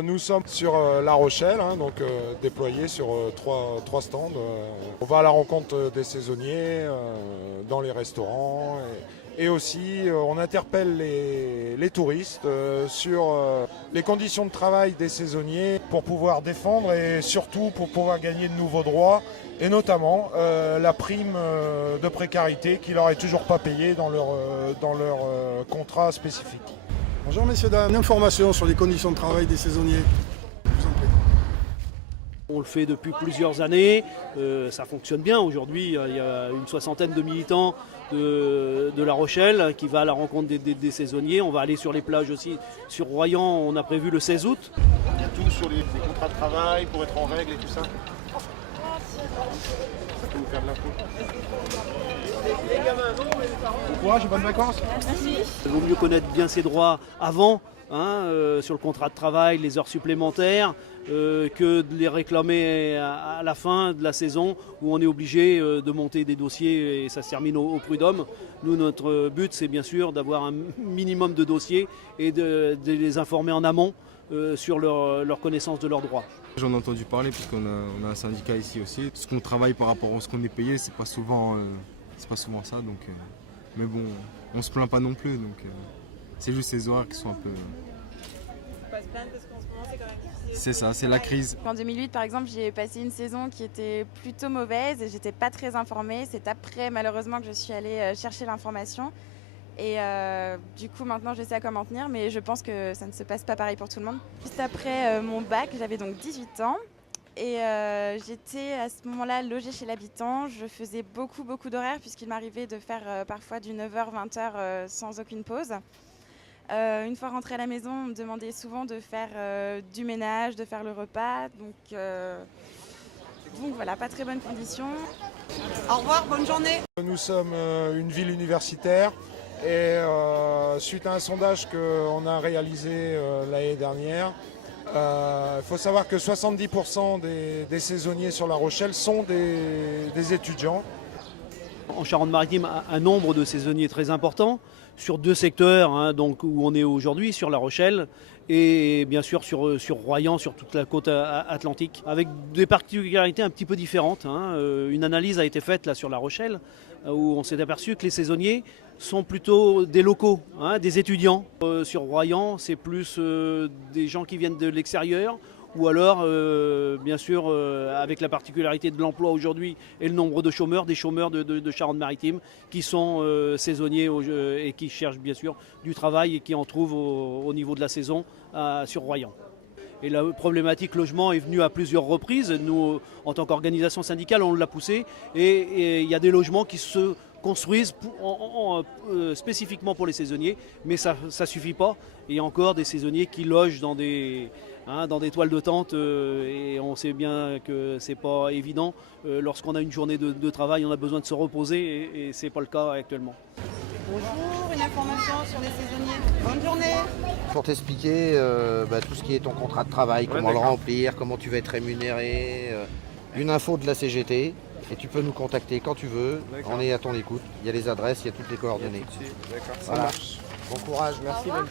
Nous sommes sur La Rochelle, donc déployés sur trois stands. On va à la rencontre des saisonniers dans les restaurants et aussi on interpelle les touristes sur les conditions de travail des saisonniers pour pouvoir défendre et surtout pour pouvoir gagner de nouveaux droits et notamment la prime de précarité qui leur est toujours pas payée dans leur contrat spécifique. Bonjour messieurs, dames, une information sur les conditions de travail des saisonniers. Je vous en prie. On le fait depuis plusieurs années, ça fonctionne bien. Aujourd'hui, il y a une soixantaine de militants de La Rochelle qui va à la rencontre des saisonniers. On va aller sur les plages aussi. Sur Royan, on a prévu le 16 août. Il y a tout sur les contrats de travail pour être en règle et tout ça. Ça peut vous faire de l'info. Bon courage et bonnes vacances. Il vaut mieux connaître bien ses droits avant, sur le contrat de travail, les heures supplémentaires, que de les réclamer à la fin de la saison où on est obligé de monter des dossiers et ça se termine au prud'homme. Nous, notre but, c'est bien sûr d'avoir un minimum de dossiers et de les informer en amont sur leur connaissance de leurs droits. J'en ai entendu parler puisqu'on a un syndicat ici aussi. Ce qu'on travaille par rapport à ce qu'on est payé, c'est pas souvent ça. Donc, mais bon, on se plaint pas non plus. Donc, c'est juste ces horaires qui sont un peu. Faut pas se plaindre parce qu'en ce moment c'est quand même difficile. C'est ça, c'est la crise. En 2008 par exemple, j'ai passé une saison qui était plutôt mauvaise et j'étais pas très informée. C'est après malheureusement que je suis allée chercher l'information. Et du coup maintenant je sais à quoi m'en tenir, mais je pense que ça ne se passe pas pareil pour tout le monde. Juste après mon bac, j'avais donc 18 ans et j'étais à ce moment-là logée chez l'habitant. Je faisais beaucoup d'horaires puisqu'il m'arrivait de faire parfois du 9h-20h sans aucune pause. Une fois rentrée à la maison, on me demandait souvent de faire du ménage, de faire le repas. Donc voilà, pas très bonnes conditions. Au revoir, bonne journée. Nous sommes une ville universitaire. Et suite à un sondage qu'on a réalisé l'année dernière, il faut savoir que 70% des saisonniers sur La Rochelle sont des étudiants. En Charente-Maritime, un nombre de saisonniers très important sur deux secteurs, donc où on est aujourd'hui, sur La Rochelle et bien sûr sur Royan, sur toute la côte atlantique, avec des particularités un petit peu différentes. Une analyse a été faite là sur La Rochelle où on s'est aperçu que les saisonniers sont plutôt des locaux, des étudiants. Sur Royan, c'est plus des gens qui viennent de l'extérieur ou alors, bien sûr, avec la particularité de l'emploi aujourd'hui et le nombre de chômeurs, des chômeurs de Charente-Maritime qui sont saisonniers et qui cherchent bien sûr du travail et qui en trouvent au niveau de la saison sur Royan. Et la problématique logement est venue à plusieurs reprises. Nous, en tant qu'organisation syndicale, on l'a poussé et il y a des logements qui se construisent spécifiquement pour les saisonniers, mais ça ne suffit pas. Il y a encore des saisonniers qui logent dans des toiles de tente et on sait bien que c'est pas évident. Lorsqu'on a une journée de travail, on a besoin de se reposer et c'est pas le cas actuellement. Bonjour, une information sur les saisonniers. Bonne journée. Pour t'expliquer tout ce qui est ton contrat de travail, comment le remplir, comment tu vas être rémunéré, une info de la CGT. Et tu peux nous contacter quand tu veux, on est à ton écoute. Il y a les adresses, il y a toutes les coordonnées. D'accord, ça Voilà. marche. Bon courage, merci, bonne journée.